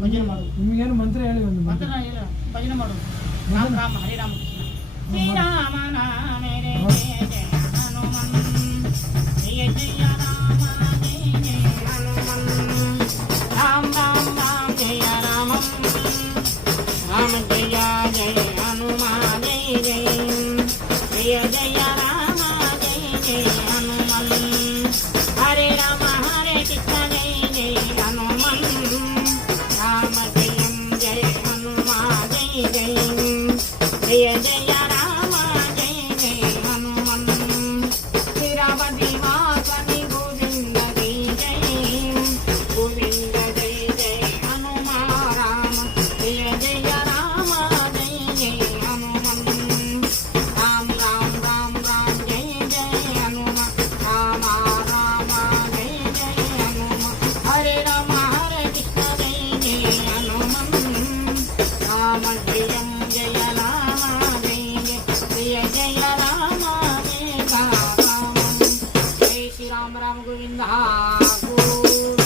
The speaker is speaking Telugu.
ಭಜನೆ ಮಾಡೋದು. ನಿಮಗೇನು ಮಂತ್ರ ಹೇಳಿ ಒಂದು ಮಂತ್ರ ಇಲ್ಲ, ಭಜನೆ ಮಾಡೋದು. ರಾಮ ರಾಮ ಹರಿ ರಾಮ ಕೃಷ್ಣ ಶ್ರೀರಾಮ ನಾಮ ರೇ ಜಯ ಜಯ ಹನುಮನ್ ಜಯ ಜಯ ರಾಮ ಜಯ ಜಯ ಹನುಮನ್ ರಾಮ ರಾಮ ರಾಮ ಜಯ ರಾಮ ರಾಮ ಜಯ ಜಯ ಹನುಮ ಜಯ ಜಯ జయ జయ రామ జయ జయ హనుమన్ హరే రామ హరే కృష్ణ జయ జయ హనుమన్ రామ జయం జయ హనుమ జయ జయ జయ జయ రామ జయ జయ హనుమన్ శ్రీరామది వాసని గోవింద జయ జయ గోవింద జయ జయ హనుమ రామ జయ జయ రామ జయ జయ హనుమన్ రామ రామ రామ రామ జయ జయ హనుమ రామ రామ జయ జయ హనుమ హరే రామ హరే కృష్ణ జయ జయ హనుమన్ రామ జయం జయ రామ జయ జయ జయ రామ జయ రామ జయ శ్రీ రామ రామ గోవింద గోవింద